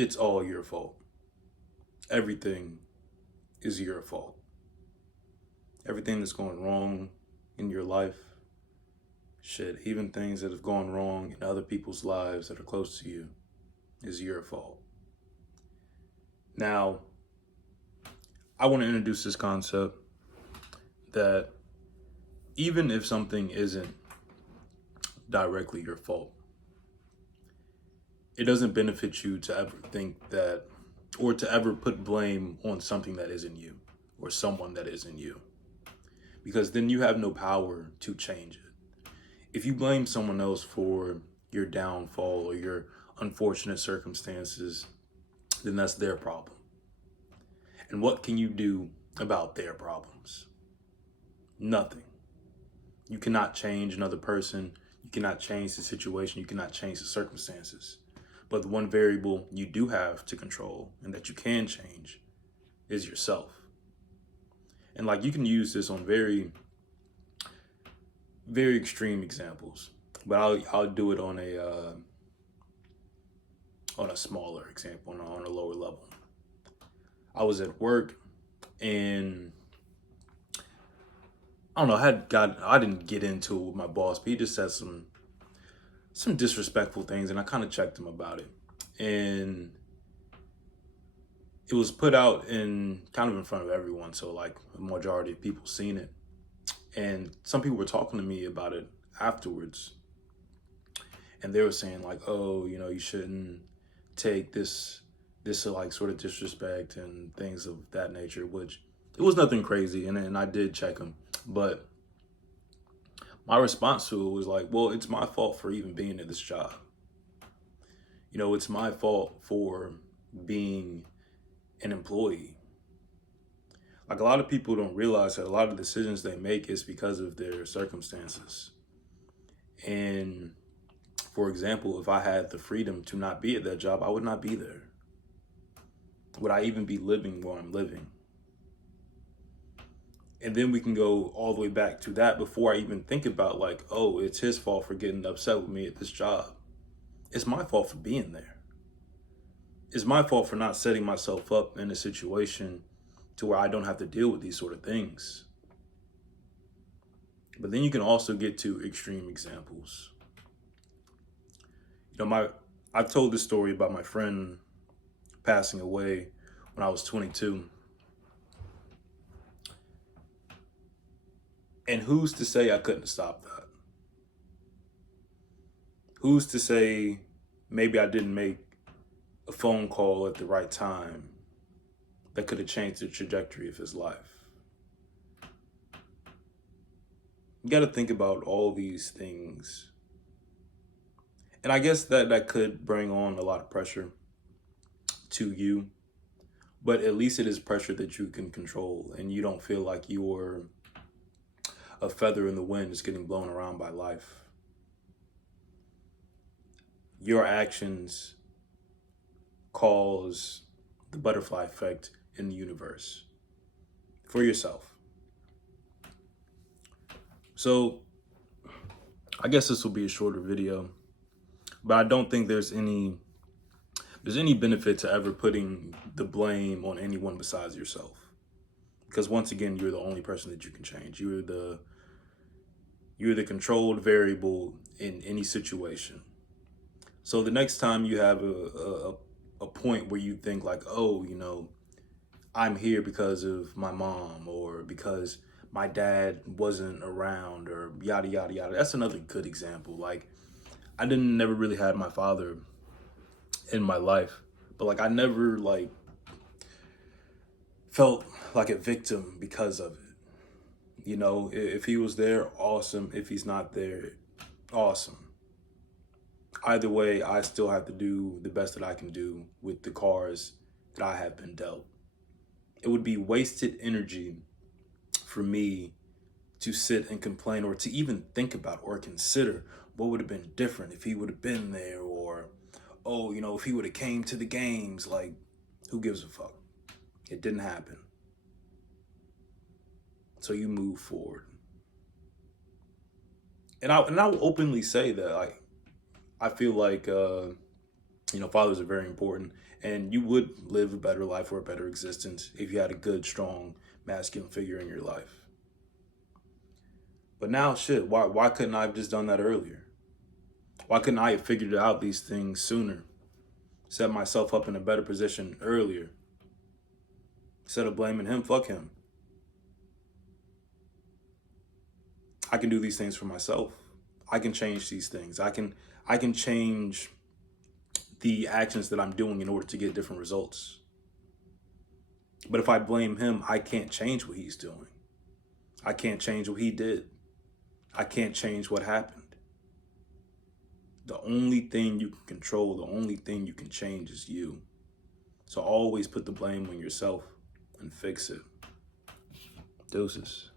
it's all your fault. Everything is your fault. Everything that's going wrong in your life, shit, even things that have gone wrong in other people's lives that are close to you, is your fault. Now, I want to introduce this concept that even if something isn't directly your fault, it doesn't benefit you to ever think that, or to ever put blame on something that isn't you or someone that isn't you, because then you have no power to change it. If you blame someone else for your downfall or your unfortunate circumstances, then that's their problem. And what can you do about their problems? Nothing. You cannot change another person. You cannot change the situation. You cannot change the circumstances. But the one variable you do have to control and that you can change is yourself. And like you can use this on very, very extreme examples, but I'll do it on a smaller example, on a lower level. I was at work and I don't know, I didn't get into it with my boss, but he just said some disrespectful things, and I kind of checked him about it. And it was put out in kind of in front of everyone, so like a majority of people seen it. And some people were talking to me about it afterwards, and they were saying like, "Oh, you shouldn't take this like sort of disrespect and things of that nature," which it was nothing crazy, and I did check him, but my response to it was like, well, it's my fault for even being at this job. It's my fault for being an employee. Like a lot of people don't realize that a lot of decisions they make is because of their circumstances. And for example, if I had the freedom to not be at that job, I would not be there. Would I even be living where I'm living? And then we can go all the way back to that before I even think about like, oh, it's his fault for getting upset with me at this job. It's my fault for being there. It's my fault for not setting myself up in a situation to where I don't have to deal with these sort of things. But then you can also get to extreme examples. I've told this story about my friend passing away when I was 22. And who's to say I couldn't stop that? Who's to say maybe I didn't make a phone call at the right time that could have changed the trajectory of his life? You got to think about all these things. And I guess that could bring on a lot of pressure to you, but at least it is pressure that you can control and you don't feel like you're a feather in the wind that's getting blown around by life. Your actions cause the butterfly effect in the universe for yourself. So I guess this will be a shorter video, but I don't think there's any benefit to ever putting the blame on anyone besides yourself. Because once again, you're the only person that you can change. You're the controlled variable in any situation. So the next time you have a point where you think like, oh, I'm here because of my mom or because my dad wasn't around or yada yada yada. That's another good example. Like I didn't never really had my father in my life, but like I never like felt like a victim because of it. If he was there, awesome. If he's not there, awesome. Either way, I still have to do the best that I can do with the cards that I have been dealt. It would be wasted energy for me to sit and complain or to even think about or consider what would have been different if he would have been there, or oh, if he would have came to the games. Like, who gives a fuck? It didn't happen. So you move forward. And I will openly say that I feel like You know, fathers are very important, and you would live a better life or a better existence if you had a good, strong, masculine figure in your life. But now, shit, why couldn't I have just done that earlier? Why couldn't I have figured out these things sooner? Set myself up in a better position earlier. Instead of blaming him, fuck him. I can do these things for myself. I can change these things. I can change the actions that I'm doing in order to get different results. But if I blame him, I can't change what he's doing. I can't change what he did. I can't change what happened. The only thing you can control, the only thing you can change is you. So always put the blame on yourself and fix it. Deuces.